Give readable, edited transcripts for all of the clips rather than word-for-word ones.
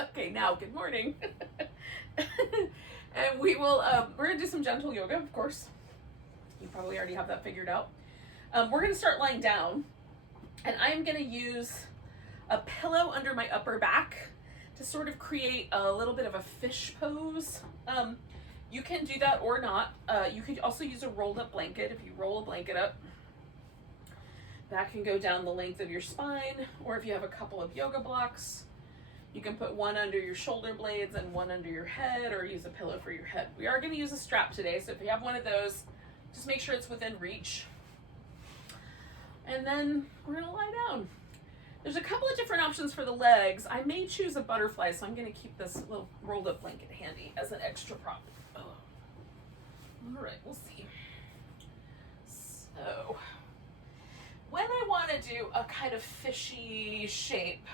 Okay, now, good morning. And we will, we're gonna do some gentle yoga, of course. You probably already have that figured out. We're gonna start lying down, and I'm gonna use a pillow under my upper back to sort of create a little bit of a fish pose. You can do that or not. You could also use a rolled up blanket. If you roll a blanket up, that can go down the length of your spine, or if you have a couple of yoga blocks, you can put one under your shoulder blades and one under your head, or use a pillow for your head. We are going to use a strap today, so if you have one of those, just make sure it's within reach. And then we're going to lie down. There's a couple of different options for the legs. I may choose a butterfly, so I'm going to keep this little rolled up blanket handy as an extra prop. Oh. All right, we'll see. So, when I want to do a kind of fishy shape,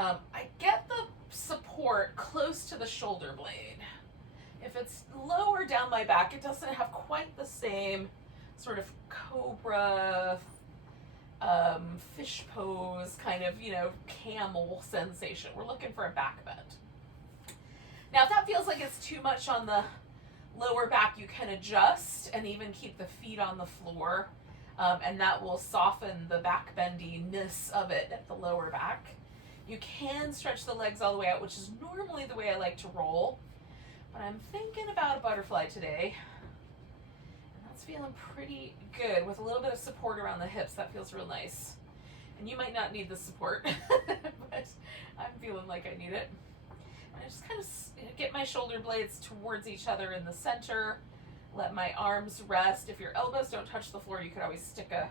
I get the support close to the shoulder blade. If it's lower down my back, it doesn't have quite the same sort of cobra, fish pose, kind of, camel sensation. We're looking for a back bend. Now, if that feels like it's too much on the lower back, you can adjust and even keep the feet on the floor, and that will soften the back bendiness of it at the lower back. You can stretch the legs all the way out, which is normally the way I like to roll, but I'm thinking about a butterfly today, and that's feeling pretty good with a little bit of support around the hips. That feels real nice. And you might not need the support, but I'm feeling like I need it. And I just kind of get my shoulder blades towards each other in the center, let my arms rest. If your elbows don't touch the floor, you could always stick a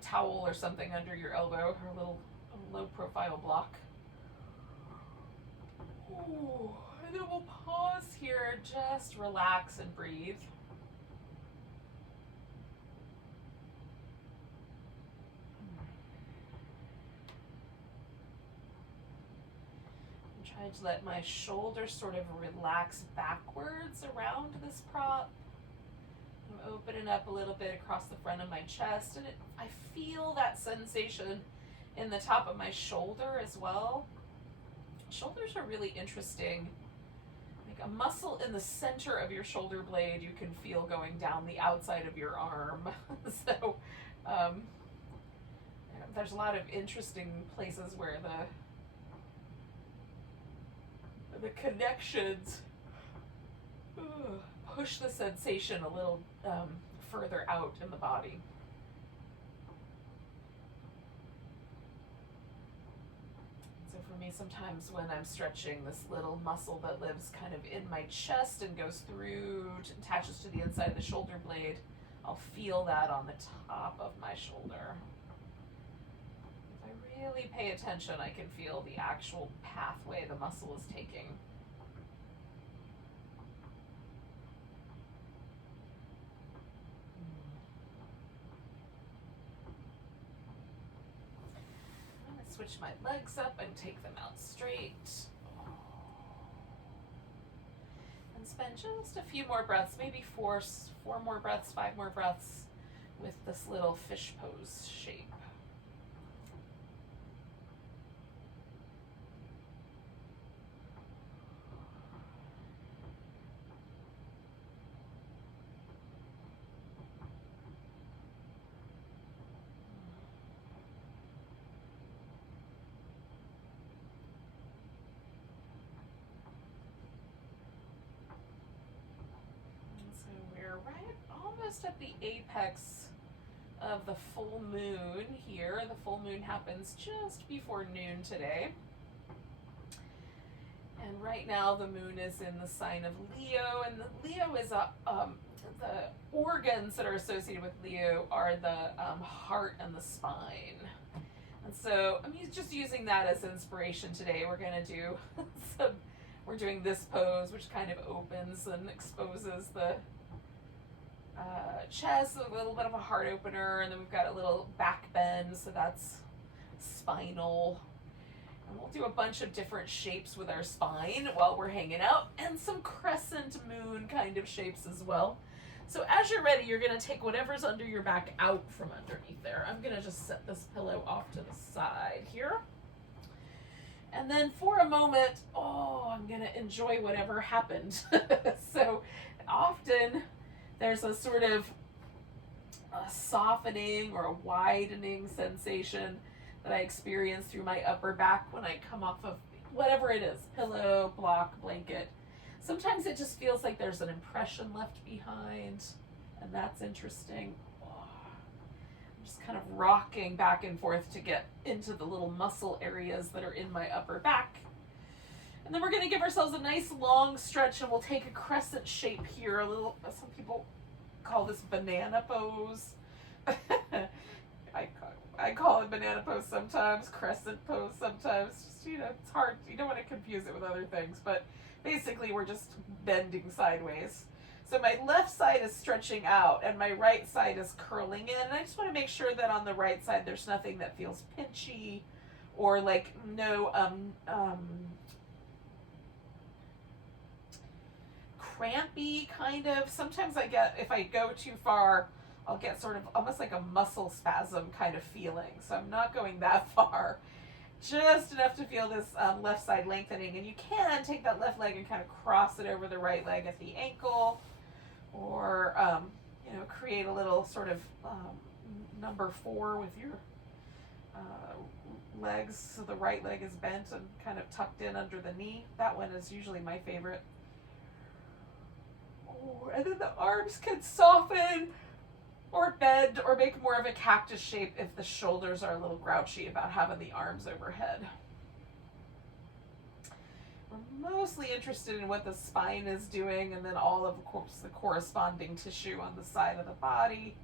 towel or something under your elbow, or a little low profile block. Ooh, and then we'll pause here, just relax and breathe. I'm trying to let my shoulders sort of relax backwards around this prop. I'm opening up a little bit across the front of my chest, and I feel that sensation in the top of my shoulder as well. Shoulders are really interesting. Like a muscle in the center of your shoulder blade you can feel going down the outside of your arm. So there's a lot of interesting places where the connections push the sensation a little further out in the body. For me, sometimes when I'm stretching, this little muscle that lives kind of in my chest and goes through, attaches to the inside of the shoulder blade, I'll feel that on the top of my shoulder. If I really pay attention, I can feel the actual pathway the muscle is taking. Switch my legs up and take them out straight. And spend just a few more breaths, maybe four more breaths, 5 more breaths with this little fish pose shape. Almost at the apex of the full moon here. The full moon happens just before noon today. And right now the moon is in the sign of Leo, and Leo is the organs that are associated with Leo are the heart and the spine. And so I'm just using that as inspiration today. We're going to do we're doing this pose, which kind of opens and exposes the chest, a little bit of a heart opener, and then we've got a little back bend, so that's spinal. And we'll do a bunch of different shapes with our spine while we're hanging out, and some crescent moon kind of shapes as well. So as you're ready, you're going to take whatever's under your back out from underneath there. I'm going to just set this pillow off to the side here. And then for a moment, oh, I'm going to enjoy whatever happened. So often there's a sort of a softening or a widening sensation that I experience through my upper back when I come off of whatever it is, pillow, block, blanket. Sometimes it just feels like there's an impression left behind, and that's interesting. I'm just kind of rocking back and forth to get into the little muscle areas that are in my upper back. And then we're going to give ourselves a nice long stretch, and we'll take a crescent shape here. A little, some people call this banana pose. I call it banana pose sometimes, crescent pose sometimes. Just, it's hard. You don't want to confuse it with other things, but basically we're just bending sideways. So my left side is stretching out and my right side is curling in. And I just want to make sure that on the right side there's nothing that feels pinchy or like no crampy kind of. Sometimes I get, if I go too far, I'll get sort of almost like a muscle spasm kind of feeling. So I'm not going that far. Just enough to feel this left side lengthening. And you can take that left leg and kind of cross it over the right leg at the ankle, or create a little sort of number 4 with your legs. So the right leg is bent and kind of tucked in under the knee. That one is usually my favorite. Oh, and then the arms can soften or bend or make more of a cactus shape if the shoulders are a little grouchy about having the arms overhead. We're mostly interested in what the spine is doing, and then all of course the corresponding tissue on the side of the body.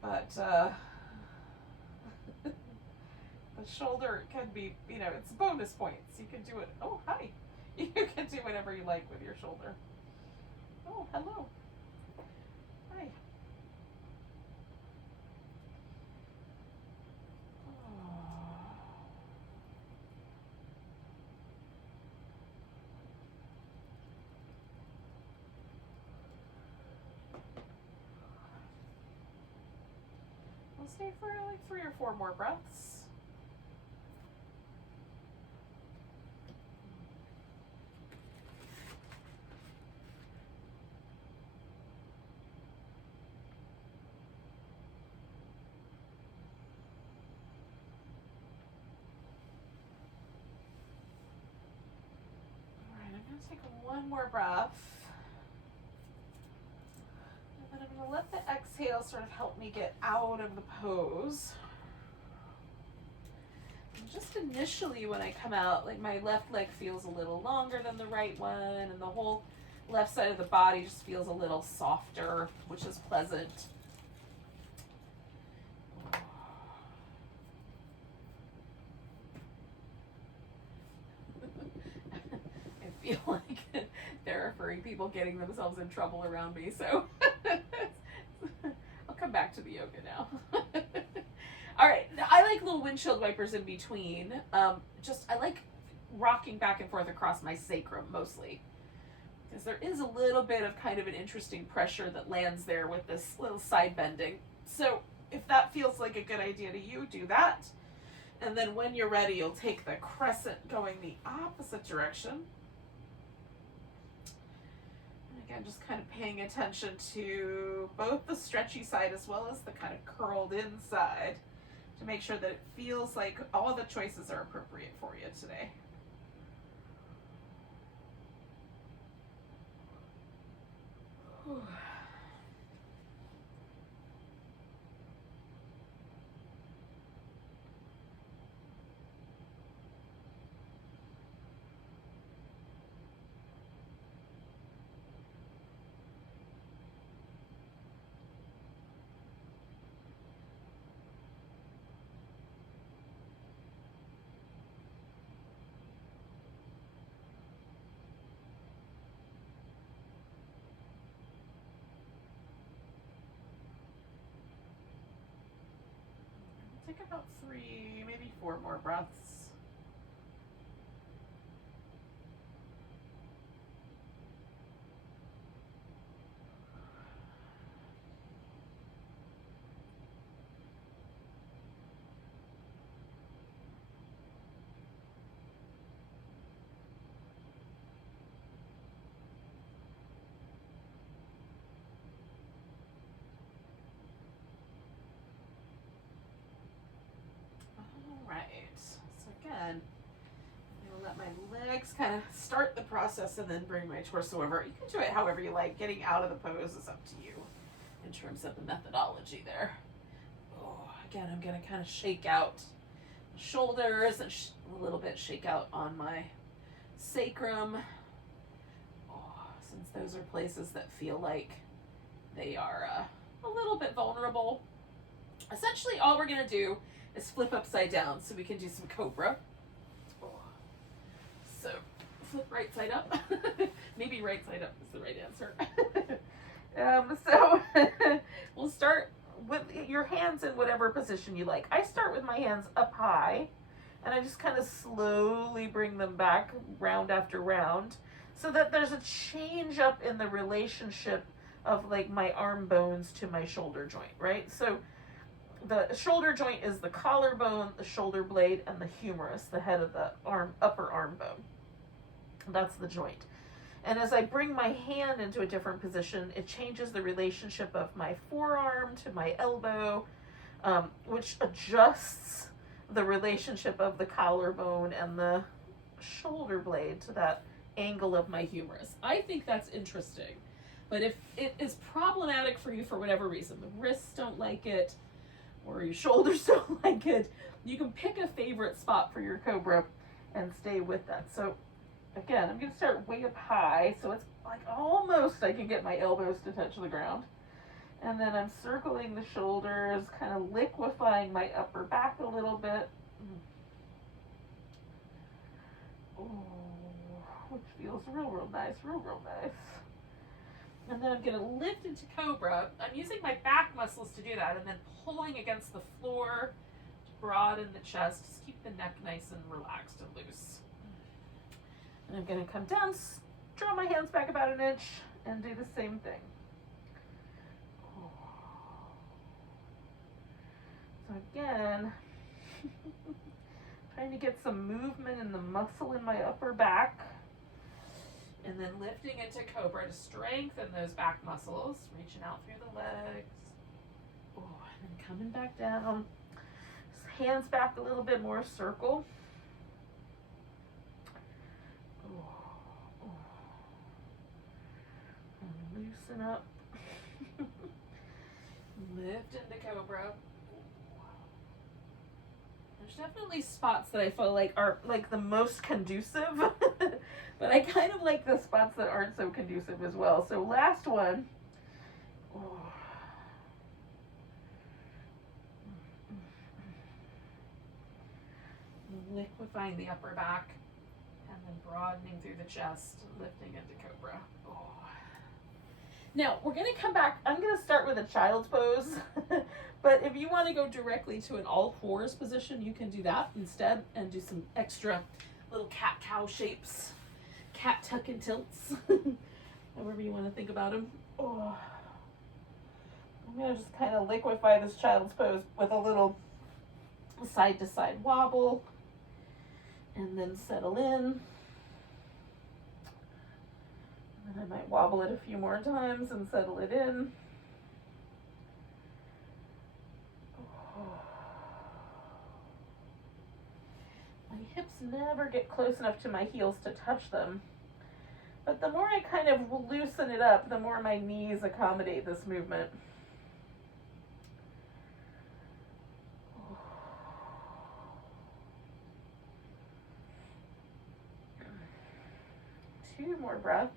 But the shoulder can be, it's bonus points. You can do it. Oh, hi. You can do whatever you like with your shoulder. Oh, hello. Hi. We'll stay for like 3 or 4 more breaths. Take one more breath, and then I'm going to let the exhale sort of help me get out of the pose. And just initially when I come out, like my left leg feels a little longer than the right one, and the whole left side of the body just feels a little softer, which is pleasant. I feel like there are furry people getting themselves in trouble around me, so I'll come back to the yoga now. All right, I like little windshield wipers in between. I like rocking back and forth across my sacrum mostly, because there is a little bit of kind of an interesting pressure that lands there with this little side bending. So if that feels like a good idea to you, do that. And then when you're ready, you'll take the crescent going the opposite direction. Again, just kind of paying attention to both the stretchy side as well as the kind of curled in side to make sure that it feels like all the choices are appropriate for you today. Whew. Take about 3, maybe 4 more breaths. then I'm gonna let my legs kind of start the process and then bring my torso over. You can do it however you like. Getting out of the pose is up to you in terms of the methodology there. Oh, again, I'm gonna kind of shake out the shoulders and a little bit shake out on my sacrum. Oh, since those are places that feel like they are a little bit vulnerable. Essentially, all we're gonna do is flip upside down so we can do some Cobra. Oh. So, flip right side up. Maybe right side up is the right answer. So, we'll start with your hands in whatever position you like. I start with my hands up high, and I just kind of slowly bring them back round after round so that there's a change up in the relationship of like my arm bones to my shoulder joint, right? So the shoulder joint is the collarbone, the shoulder blade, and the humerus, the head of the upper arm bone. That's the joint. And as I bring my hand into a different position, it changes the relationship of my forearm to my elbow, which adjusts the relationship of the collarbone and the shoulder blade to that angle of my humerus. I think that's interesting. But if it is problematic for you for whatever reason, the wrists don't like it, or your shoulders don't like it, you can pick a favorite spot for your Cobra and stay with that. So again, I'm going to start way up high, so it's like almost I can get my elbows to touch the ground. And then I'm circling the shoulders, kind of liquefying my upper back a little bit. Oh, which feels real nice, real nice. And then I'm going to lift into Cobra. I'm using my back muscles to do that, and then pulling against the floor to broaden the chest. Just keep the neck nice and relaxed and loose. And I'm going to come down, draw my hands back about an inch, and do the same thing. So again, trying to get some movement in the muscle in my upper back. And then lifting into Cobra to strengthen those back muscles, reaching out through the legs. Oh, and then coming back down. Hands back a little bit more, circle. Oh. And loosen up. Lift into Cobra. There's definitely spots that I feel like are like the most conducive, but I kind of like the spots that aren't so conducive as well. So last one. Oh. Liquefying the upper back and then broadening through the chest, lifting into Cobra. Oh. Now we're going to come back. I'm going to start with a child's pose. But if you want to go directly to an all fours position, you can do that instead and do some extra little cat-cow shapes, cat tuck and tilts, however you want to think about them. Oh. I'm going to just kind of liquefy this child's pose with a little side-to-side wobble and then settle in. And then I might wobble it a few more times and settle it in. My hips never get close enough to my heels to touch them. But the more I kind of loosen it up, the more my knees accommodate this movement. Two more breaths.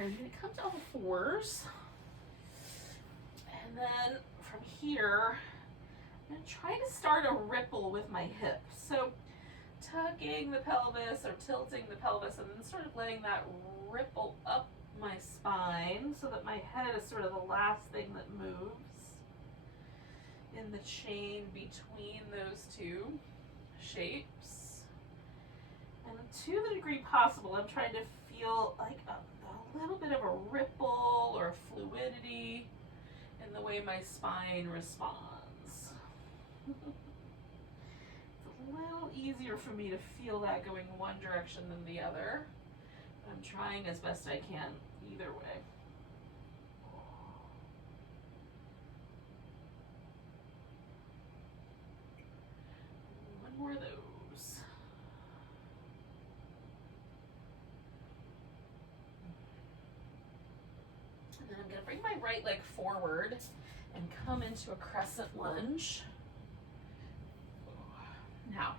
I'm going to come to all fours, and then from here, I'm going to try to start a ripple with my hip. So tucking the pelvis or tilting the pelvis and then sort of letting that ripple up my spine so that my head is sort of the last thing that moves in the chain between those two shapes. And to the degree possible, I'm trying to feel like a little bit of a ripple or fluidity in the way my spine responds. It's a little easier for me to feel that going one direction than the other. But I'm trying as best I can either way. One more of those. And then I'm going to bring my right leg forward and come into a crescent lunge. Now,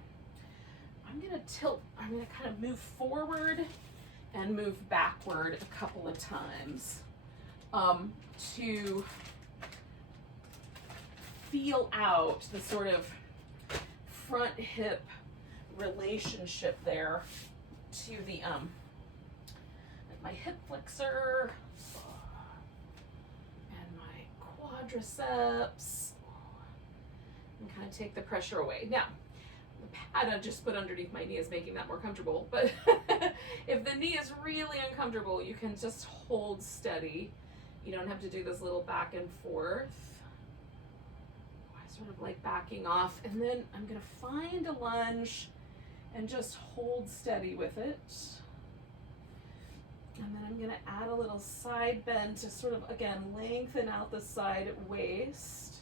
I'm going to tilt, I'm going to kind of move forward and move backward a couple of times to feel out the sort of front hip relationship there to the my hip flexor and my quadriceps, and kind of take the pressure away. Now, the pad I just put underneath my knee is making that more comfortable, but if the knee is really uncomfortable, you can just hold steady. You don't have to do this little back and forth. I sort of like backing off, and then I'm gonna find a lunge and just hold steady with it. And then I'm gonna add a little side bend to sort of, again, lengthen out the side waist.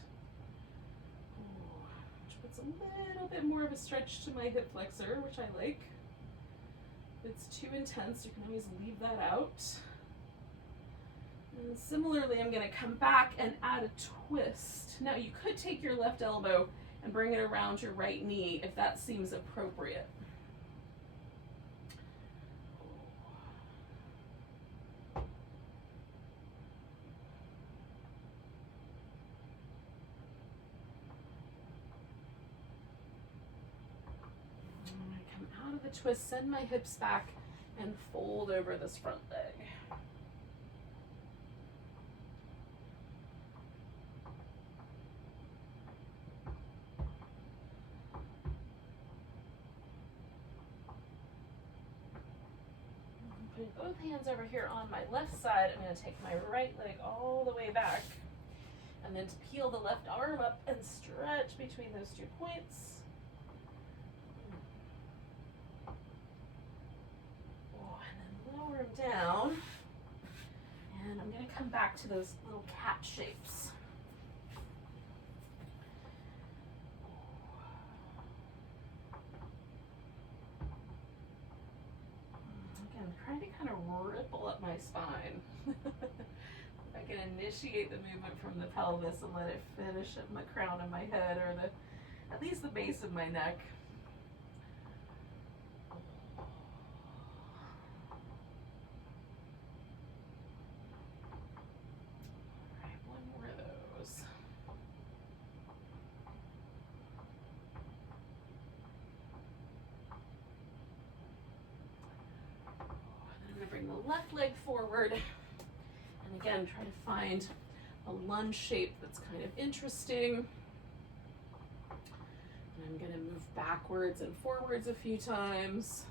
Which puts a little bit more of a stretch to my hip flexor, which I like. If it's too intense, you can always leave that out. And similarly, I'm gonna come back and add a twist. Now you could take your left elbow and bring it around your right knee if that seems appropriate. The twist, send my hips back and fold over this front leg. Putting both hands over here on my left side, I'm going to take my right leg all the way back, and then to peel the left arm up and stretch between those 2 points. Lower them down, and I'm going to come back to those little cat shapes. Again, trying to kind of ripple up my spine. I can initiate the movement from the pelvis and let it finish at the crown of my head, or at least the base of my neck. Bring the left leg forward, and again try to find a lunge shape that's kind of interesting. And I'm going to move backwards and forwards a few times.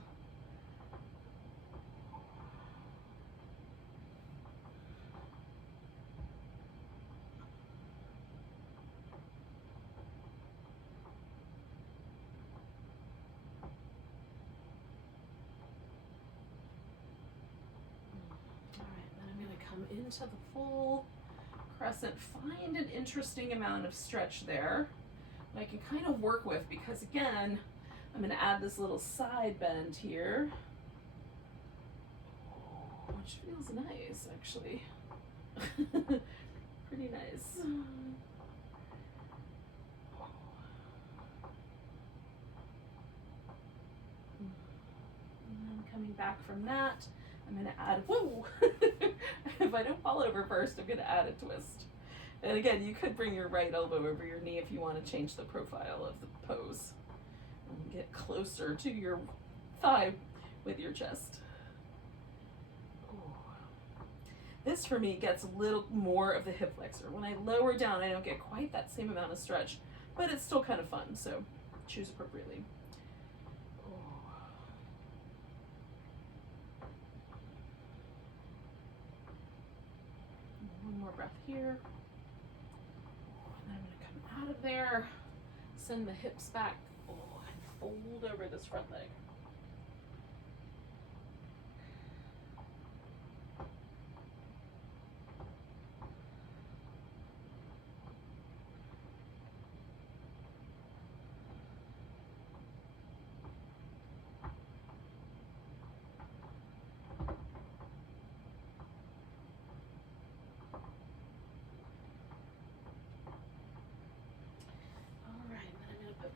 Into the full crescent. Find an interesting amount of stretch there that I can kind of work with, because again, I'm going to add this little side bend here, which feels nice actually. Pretty nice. And then coming back from that, I'm going to add, whoa, if I don't fall over first, I'm going to add a twist. And again, you could bring your right elbow over your knee if you want to change the profile of the pose. And get closer to your thigh with your chest. Ooh. This for me gets a little more of the hip flexor. When I lower down, I don't get quite that same amount of stretch, but it's still kind of fun, so choose appropriately. One more breath here. And I'm going to come out of there, send the hips back, and fold over this front leg.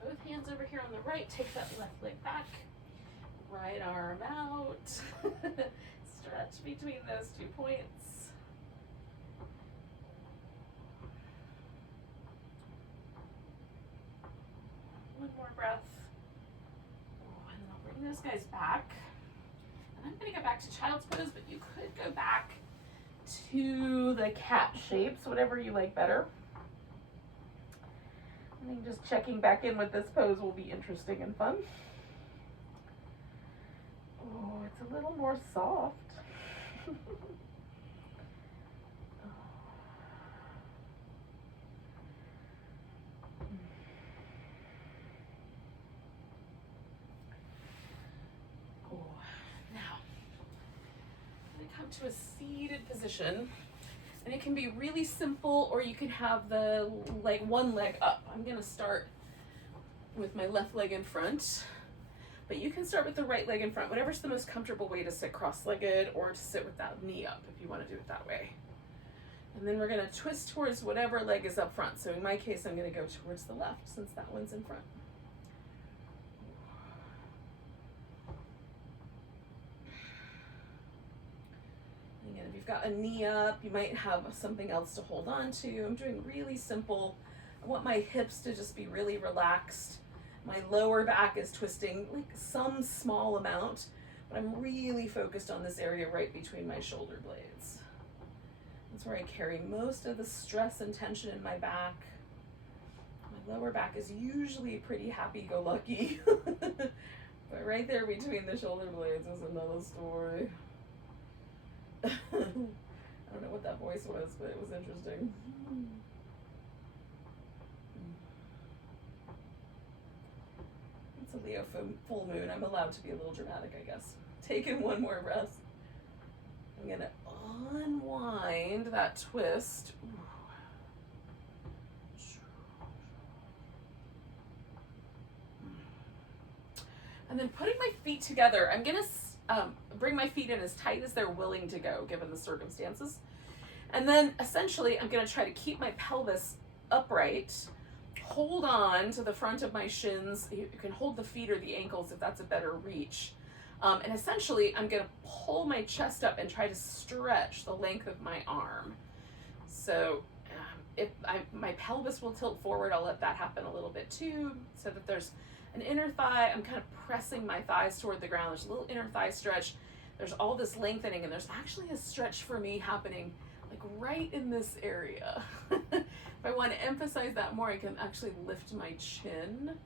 Both hands over here on the right, take that left leg back, right arm out, stretch between those 2 points. One more breath. And then I'll bring those guys back. And I'm going to go back to child's pose, but you could go back to the cat shapes, whatever you like better. I think just checking back in with this pose will be interesting and fun. Oh, it's a little more soft. Now, I'm going to come to a seated position. And it can be really simple, or you can have the one leg up. I'm gonna start with my left leg in front, but you can start with the right leg in front, whatever's the most comfortable way to sit cross-legged, or to sit with that knee up if you wanna do it that way. And then we're gonna twist towards whatever leg is up front. So in my case, I'm gonna go towards the left since that one's in front. Again, if you've got a knee up, you might have something else to hold on to. I'm doing really simple. I want my hips to just be really relaxed. My lower back is twisting like some small amount, but I'm really focused on this area right between my shoulder blades. That's where I carry most of the stress and tension in my back. My lower back is usually pretty happy-go-lucky, but right there between the shoulder blades is another story. I don't know what that voice was, but it was interesting. It's a Leo full moon. I'm allowed to be a little dramatic, I guess. Taking one more breath. I'm going to unwind that twist. And then putting my feet together, I'm going to bring my feet in as tight as they're willing to go, given the circumstances. And then essentially, I'm going to try to keep my pelvis upright, hold on to the front of my shins. You can hold the feet or the ankles if that's a better reach. And essentially, I'm going to pull my chest up and try to stretch the length of my arm. So if my pelvis will tilt forward, I'll let that happen a little bit too, so that there's an inner thigh. I'm kind of pressing my thighs toward the ground. There's a little inner thigh stretch. There's all this lengthening, and there's actually a stretch for me happening like right in this area. If I want to emphasize that more, I can actually lift my chin.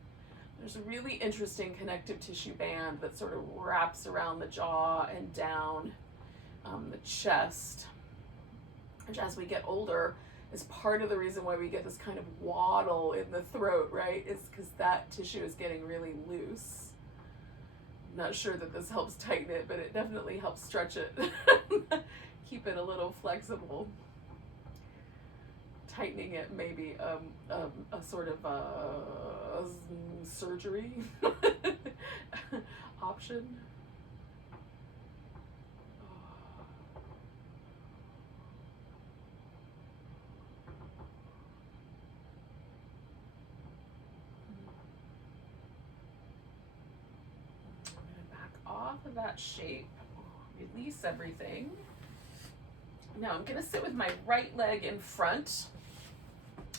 There's a really interesting connective tissue band that sort of wraps around the jaw and down the chest, which as we get older is part of the reason why we get this kind of waddle in the throat, right? Is because that tissue is getting really loose. I'm not sure that this helps tighten it, but it definitely helps stretch it. Keep it a little flexible. Tightening it may be a sort of surgery option. Off of that shape, release everything. Now I'm going to sit with my right leg in front.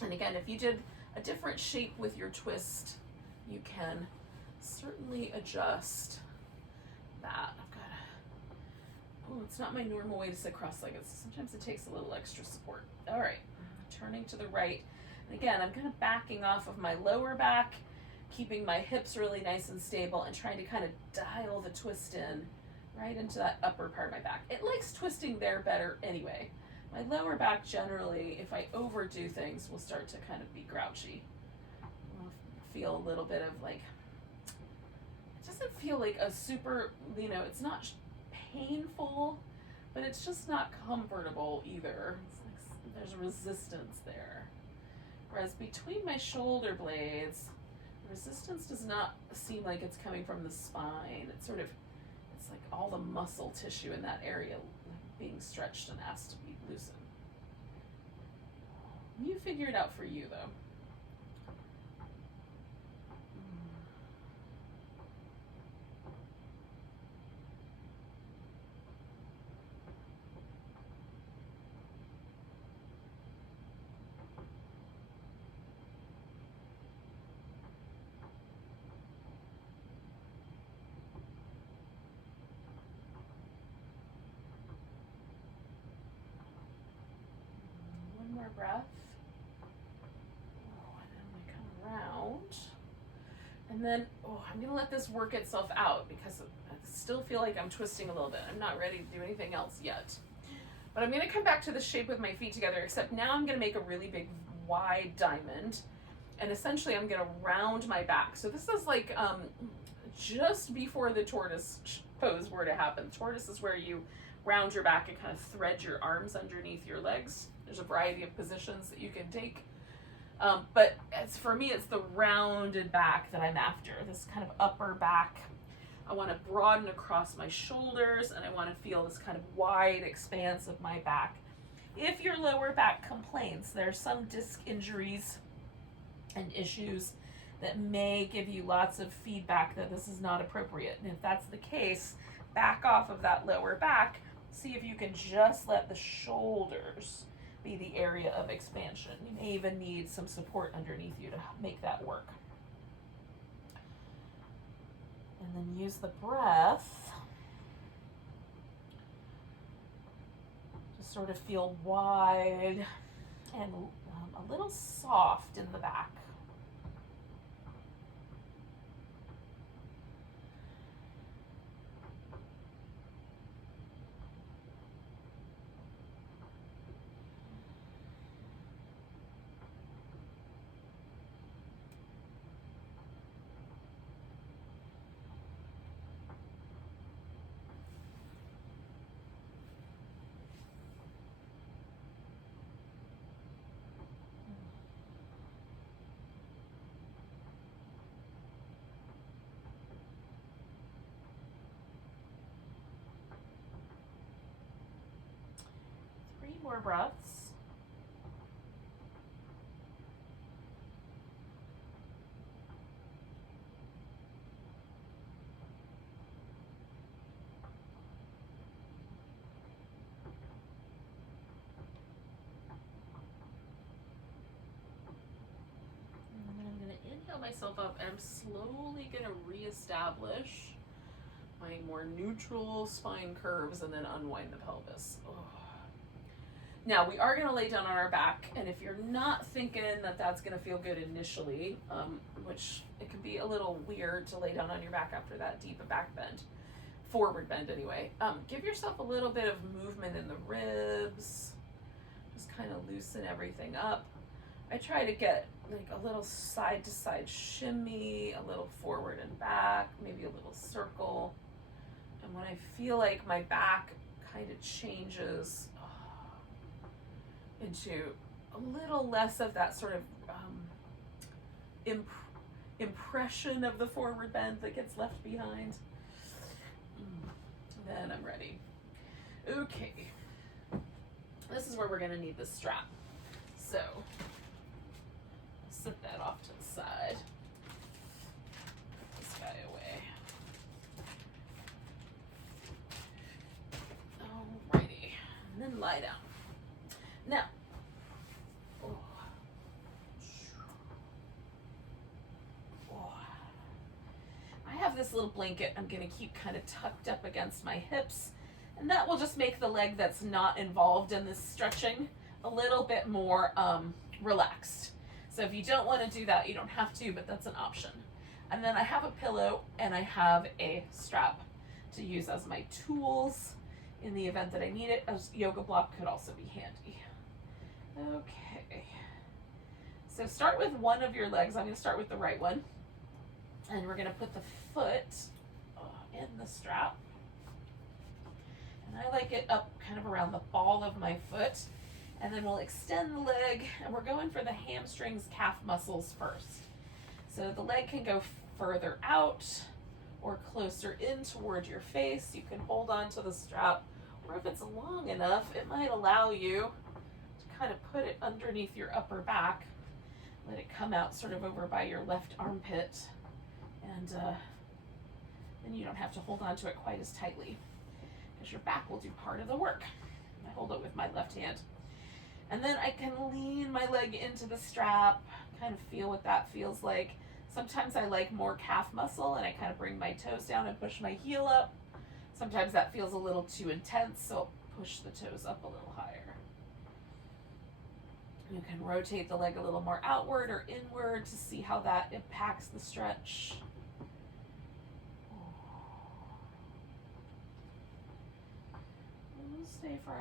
And again, if you did a different shape with your twist, you can certainly adjust that. It's not my normal way to sit cross-legged, so sometimes it takes a little extra support. All right, turning to the right. And again, I'm kind of backing off of my lower back, keeping my hips really nice and stable, and trying to kind of dial the twist in right into that upper part of my back. It likes twisting there better anyway. My lower back generally, if I overdo things, will start to kind of be grouchy. I'll feel a little bit of like doesn't feel like a super, you know, it's not painful, but it's just not comfortable either. It's like there's resistance there. Whereas between my shoulder blades, resistance does not seem like it's coming from the spine. It's sort of, it's like all the muscle tissue in that area being stretched and asked to be loosened. You figure it out for you though. More breath. Oh, and then we come around. And then, I'm going to let this work itself out because I still feel like I'm twisting a little bit. I'm not ready to do anything else yet. But I'm going to come back to the shape with my feet together, except now I'm going to make a really big wide diamond. And essentially I'm going to round my back. So this is like just before the tortoise pose were to happen. Tortoise is where you round your back and kind of thread your arms underneath your legs. There's a variety of positions that you can take. But for me, it's the rounded back that I'm after, this kind of upper back. I want to broaden across my shoulders, and I want to feel this kind of wide expanse of my back. If your lower back complains, there's some disc injuries and issues that may give you lots of feedback that this is not appropriate. And if that's the case, back off of that lower back. See if you can just let the shoulders be the area of expansion. You may even need some support underneath you to make that work. And then use the breath to sort of feel wide and a little soft in the back. More breaths. And then I'm going to inhale myself up, and I'm slowly going to reestablish my more neutral spine curves and then unwind the pelvis. Now, we are going to lay down on our back, and if you're not thinking that that's going to feel good initially, which it can be a little weird to lay down on your back after that deep a back bend, forward bend anyway, give yourself a little bit of movement in the ribs, just kind of loosen everything up. I try to get like a little side to side shimmy, a little forward and back, maybe a little circle. And when I feel like my back kind of changes into a little less of that sort of impression of the forward bend that gets left behind, then I'm ready. Okay, this is where we're going to need the strap. So set that off to the side. Put this guy away. Alrighty, and then lie down. Now, I have this little blanket I'm going to keep kind of tucked up against my hips, and that will just make the leg that's not involved in this stretching a little bit more relaxed. So if you don't want to do that, you don't have to, but that's an option. And then I have a pillow and I have a strap to use as my tools in the event that I need it. A yoga block could also be handy. Okay, so start with one of your legs. I'm going to start with the right one, and we're going to put the foot in the strap. And I like it up kind of around the ball of my foot. And then we'll extend the leg, and we're going for the hamstrings, calf muscles first. So the leg can go further out or closer in toward your face. You can hold on to the strap, or if it's long enough, it might allow you to kind of put it underneath your upper back. Let it come out sort of over by your left armpit, and then you don't have to hold on to it quite as tightly, because your back will do part of the work. I hold it with my left hand. And then I can lean my leg into the strap, kind of feel what that feels like. Sometimes I like more calf muscle, and I kind of bring my toes down and push my heel up. Sometimes that feels a little too intense, so I'll push the toes up a little higher. You can rotate the leg a little more outward or inward to see how that impacts the stretch. We'll stay for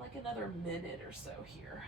like another minute or so here.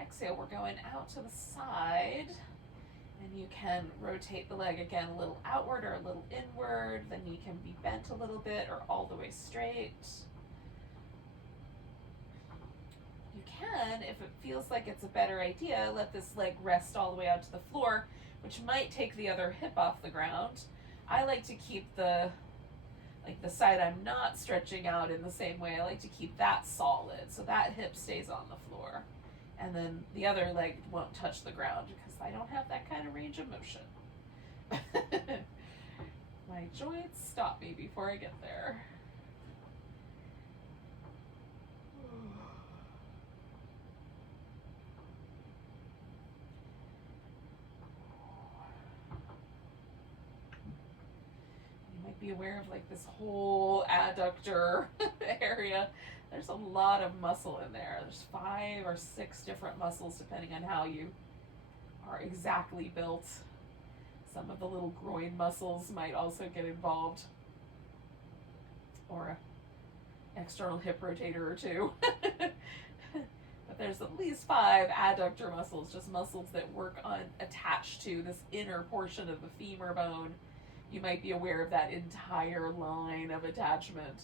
Exhale, we're going out to the side, and you can rotate the leg again a little outward or a little inward. The knee can be bent a little bit or all the way straight. You can, if it feels like it's a better idea, let this leg rest all the way out to the floor, which might take the other hip off the ground. I like to keep the side I'm not stretching out in the same way. I like to keep that solid so that hip stays on the floor. And then the other leg won't touch the ground because I don't have that kind of range of motion. My joints stop me before I get there. You might be aware of like this whole adductor area. There's a lot of muscle in there. There's 5 or 6 different muscles depending on how you are exactly built. Some of the little groin muscles might also get involved, or an external hip rotator or 2. But there's at least 5 adductor muscles, just muscles that work on attached to this inner portion of the femur bone. You might be aware of that entire line of attachment.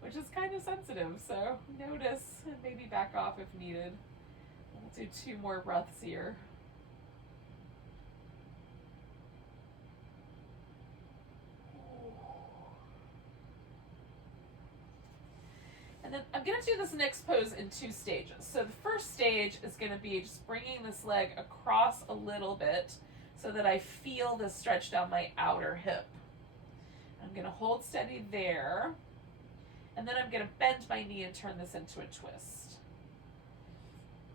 Which is kind of sensitive, so notice and maybe back off if needed. We'll do 2 more breaths here. And then I'm going to do this next pose in 2 stages. So the first stage is going to be just bringing this leg across a little bit so that I feel this stretch down my outer hip. I'm going to hold steady there. And then I'm going to bend my knee and turn this into a twist.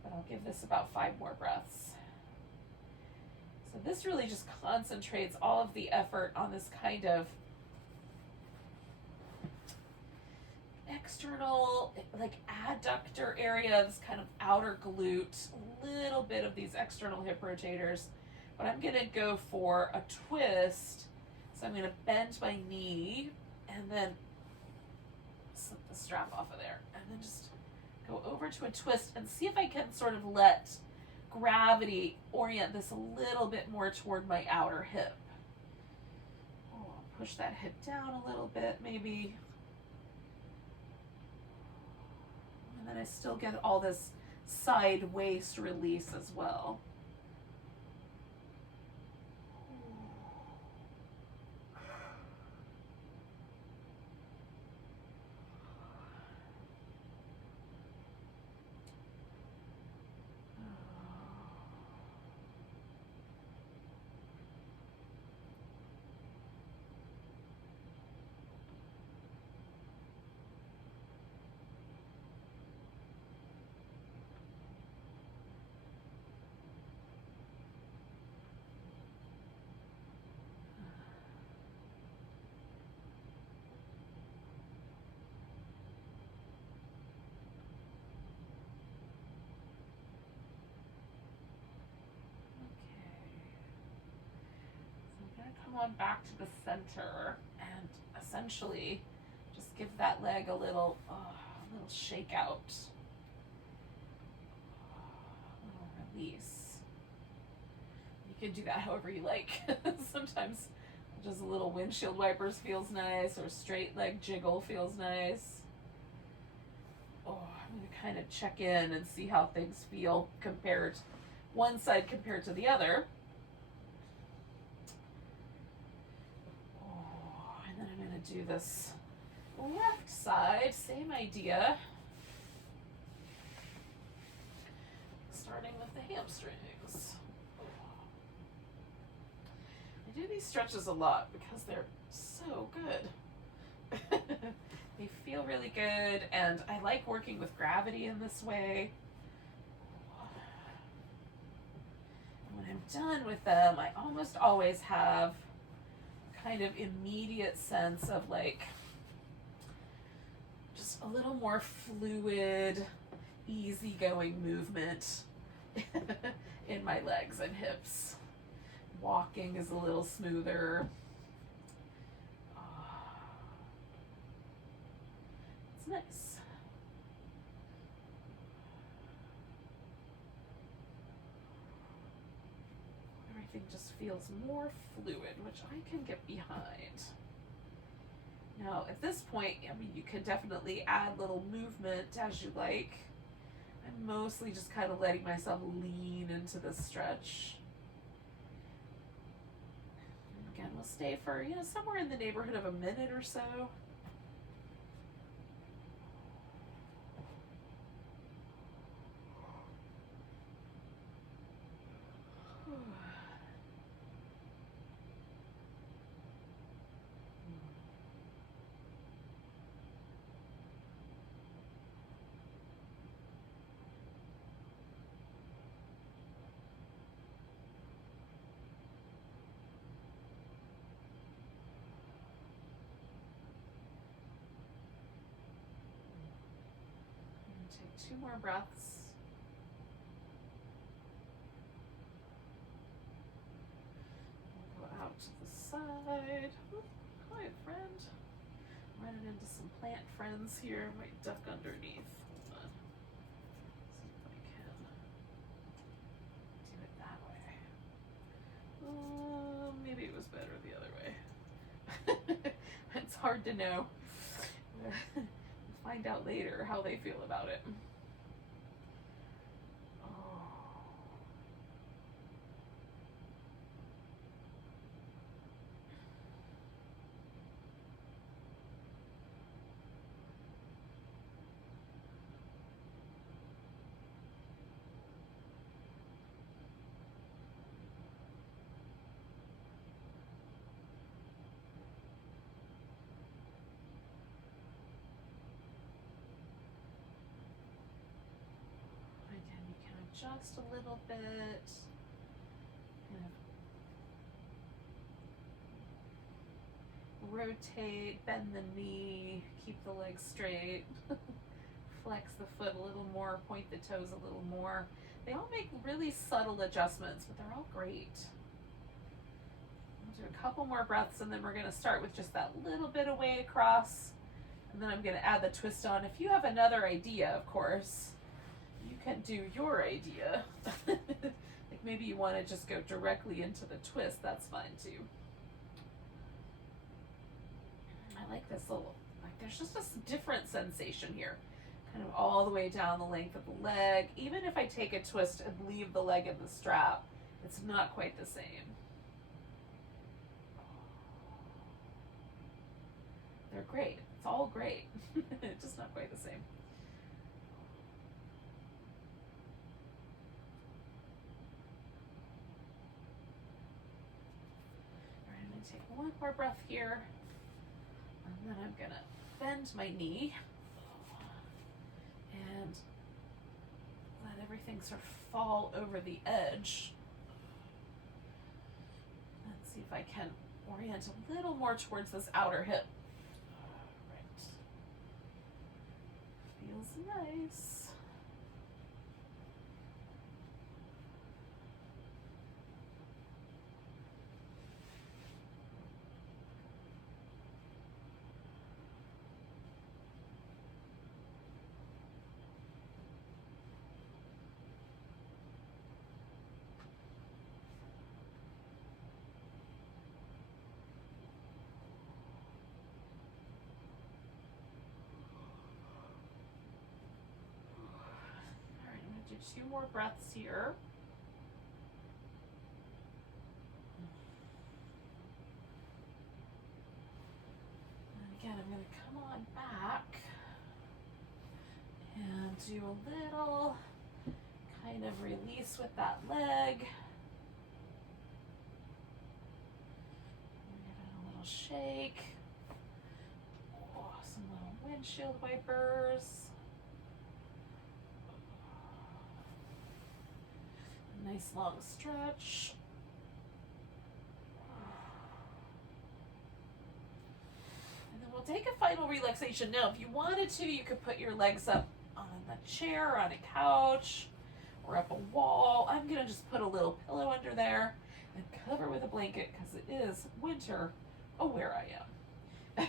But I'll give this about 5 more breaths. So this really just concentrates all of the effort on this kind of external, like adductor area, this kind of outer glute, a little bit of these external hip rotators. But I'm going to go for a twist. So I'm going to bend my knee and then slip the strap off of there, and then just go over to a twist and see if I can sort of let gravity orient this a little bit more toward my outer hip. Oh, push that hip down a little bit maybe, and then I still get all this side waist release as well. come on back to the center and essentially just give that leg a little shake out, a little release. You can do that however you like. Sometimes just a little windshield wipers feels nice, or straight leg jiggle feels nice. Oh, I'm going to kind of check in and see how things feel compared, one side compared to the other. Oh, and then I'm going to do this left side, same idea. Starting with the hamstrings. I do these stretches a lot because they're so good. They feel really good, and I like working with gravity in this way. And when I'm done with them, I almost always have kind of immediate sense of like just a little more fluid, easygoing movement in my legs and hips. Walking is a little smoother. It's nice. Everything just feels more fluid, which I can get behind. Now, at this point, I mean, you can definitely add little movement as you like. I'm mostly just kind of letting myself lean into this stretch. And again, we'll stay for, somewhere in the neighborhood of a minute or so. Take 2 more breaths. We'll go out to the side. Ooh, hi, friend. Running into some plant friends here. Might duck underneath. Hold on. See if I can do it that way. Maybe it was better the other way. It's hard to know. Find out later how they feel about it. Just a little bit. Kind of rotate, bend the knee, keep the legs straight. Flex the foot a little more, point the toes a little more. They all make really subtle adjustments, but they're all great. We'll do a couple more breaths, and then we're going to start with just that little bit of way across, and then I'm going to add the twist on. If you have another idea, of course, you can do your idea. Like maybe you want to just go directly into the twist, that's fine too. I like this little, like there's just a different sensation here. Kind of all the way down the length of the leg. Even if I take a twist and leave the leg in the strap, it's not quite the same. They're great. It's all great. Just not quite the same. Take one more breath here, and then I'm gonna bend my knee and let everything sort of fall over the edge. Let's see if I can orient a little more towards this outer hip. Right. Feels nice. 2 more breaths here. And again, I'm going to come on back and do a little kind of release with that leg. Give it a little shake. Oh, some little windshield wipers. A nice long stretch. And then we'll take a final relaxation. Now, if you wanted to, you could put your legs up on a chair, on a couch, or up a wall. I'm gonna just put a little pillow under there and cover with a blanket because it is winter. Oh, where I am.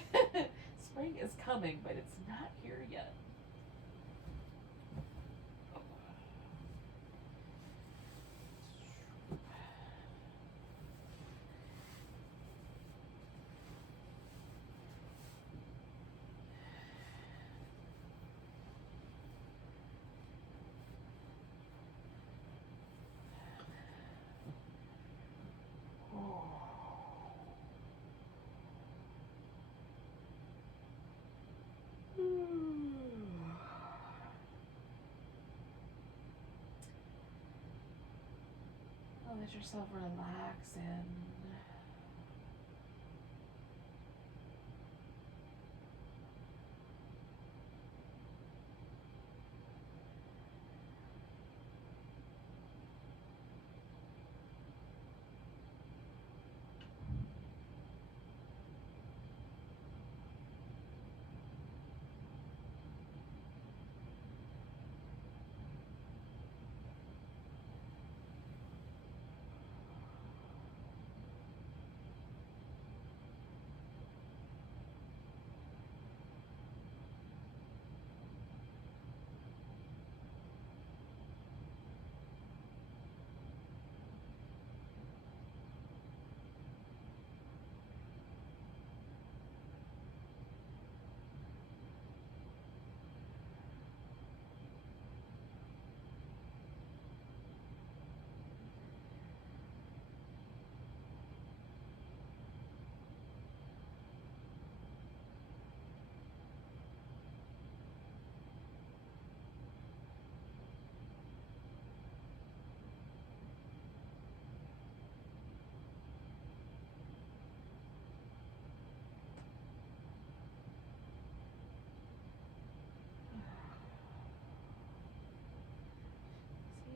Spring is coming, but it's not here yet. Let yourself relax in.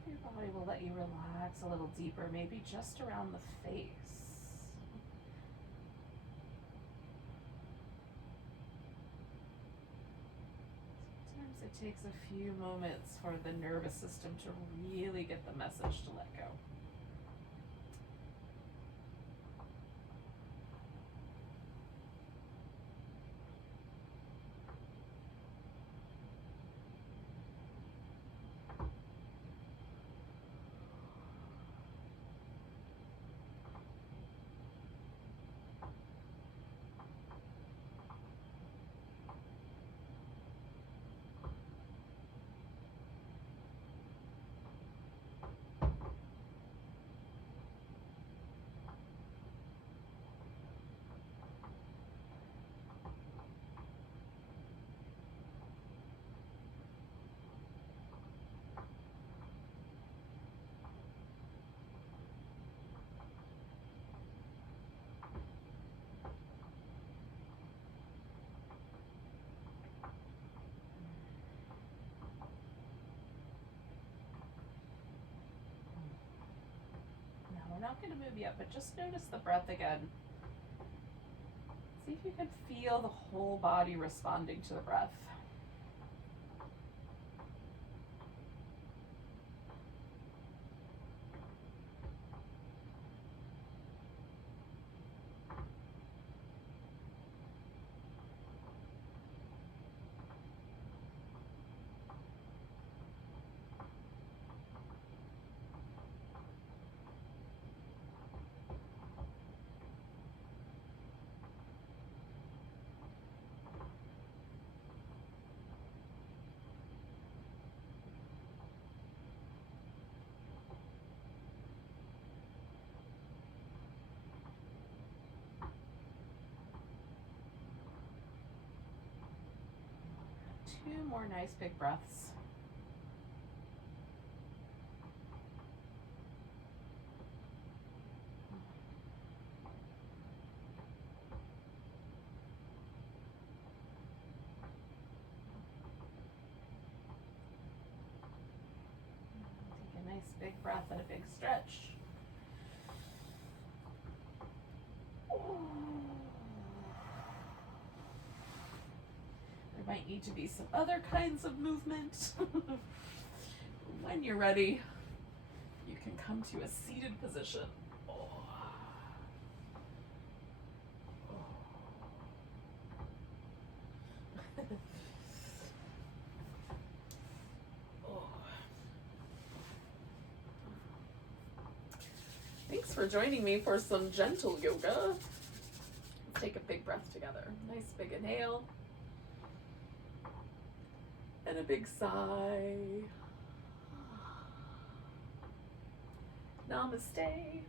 Your body will let you relax a little deeper, maybe just around the face. Sometimes it takes a few moments for the nervous system to really get the message to let go. We're not going to move yet, but just notice the breath again. See if you can feel the whole body responding to the breath. 2 more nice big breaths. Take a nice big breath and a big stretch. There might need to be some other kinds of movement. When you're ready, you can come to a seated position. Thanks for joining me for some gentle yoga. Let's take a big breath together. Nice big inhale. And a big sigh. Namaste.